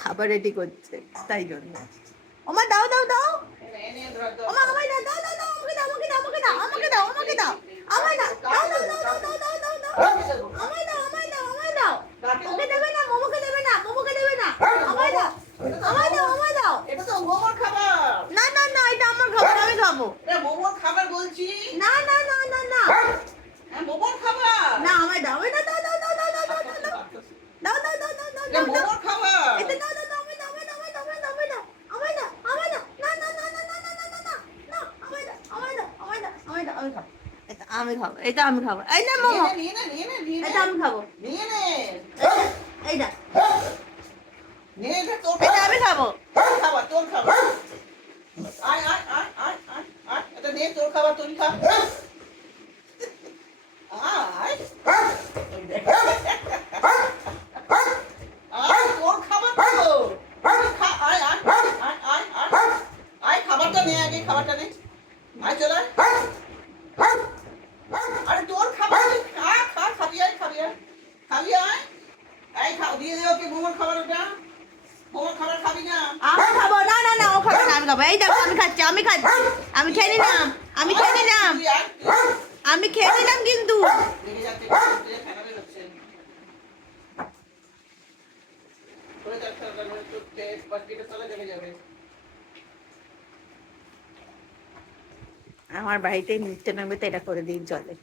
খাবার রেডি করছে তাই জন্য। ওমা দাও দাও দাও, ওমা আমায় দাও দাও দাও দাও, আমাকে দাও আমাকে দাও আমাকে দাও আমাকে দাও আমাকে দাও, আমায় দাও দাও দাও দাও দাও দাও দাও, আমায় দাও আমায় দাও আমায় দাও, ওকে দেবে না, মোমোকে দেবে না, মোমোকে দেবে না, আমায় দাও আমায় দাও আমায় দাও। এটা তো মোমোর খাবার। না না না, এটা আমার খাবার, আমি খাবো। এটা মোমোর খাবার বলছি। না না না না না, হ্যাঁ মোমোর খাবার। না আমায় দাও, আমায় দাও দাও দাও দাও দাও দাও দাও দাও দাও দাও দাও দাও দাও, এটা মোমোর খাবার। এটা দাও দাও দাও, আমায় দাও আমায় দাও আমায় দাও আমায় দাও আমায় দাও আমায় দাও, না না না না না না না না না, আমায় দাও আমায় দাও আমায় দাও আমায় দাও, আমি খাবো এটা, আমি খাবো এটা, আমি খাবো। এই না মোমো, নিয়ে নে নিয়ে নে নিয়ে নে। এটা আমি খাবো, নিয়ে নে। এইটা নিয়ে নে তোর এটা আমি খাবো। তোর খাবার তোর খাবার। আয় আয় আয় আয় আয় আয়, এটা নে তোর খাবার তুই খা। আয় ওই দেখ। আয় তোর খাবার তো তুই খা। আয় আয় আয় আয় আয় আয়, খাবারটা নে আগে, খাবারটা নে। আয় চল আয়। আরে তোর খাবার তুই খা খা, খাবি আয় খাবি আয় খাবি আয়। এই খাও, দিয়ে দে ওকে মোমোর খাবার, ওটা মোমোর খাবার খাবি না। আমি খাবো, না না না ও খাবে না, আমি খাবো। এই দেখো আমি খাচ্ছি, আমি খাচ্ছি, আমি খেয়ে নিলাম, আমি খেয়ে নিলাম, তুই আয়, তুই আয়। আমি খেয়ে নিলাম কিন্তু। লেগে যাচ্ছে, ফেনা বেরোচ্ছে। করে যাক, ফেনাটা নয়, তোর বাস্কেটে তলায় লেগে যাবে। আমার বাড়িতে নিত্য নৈমিত্য এটা করে দিন চলে।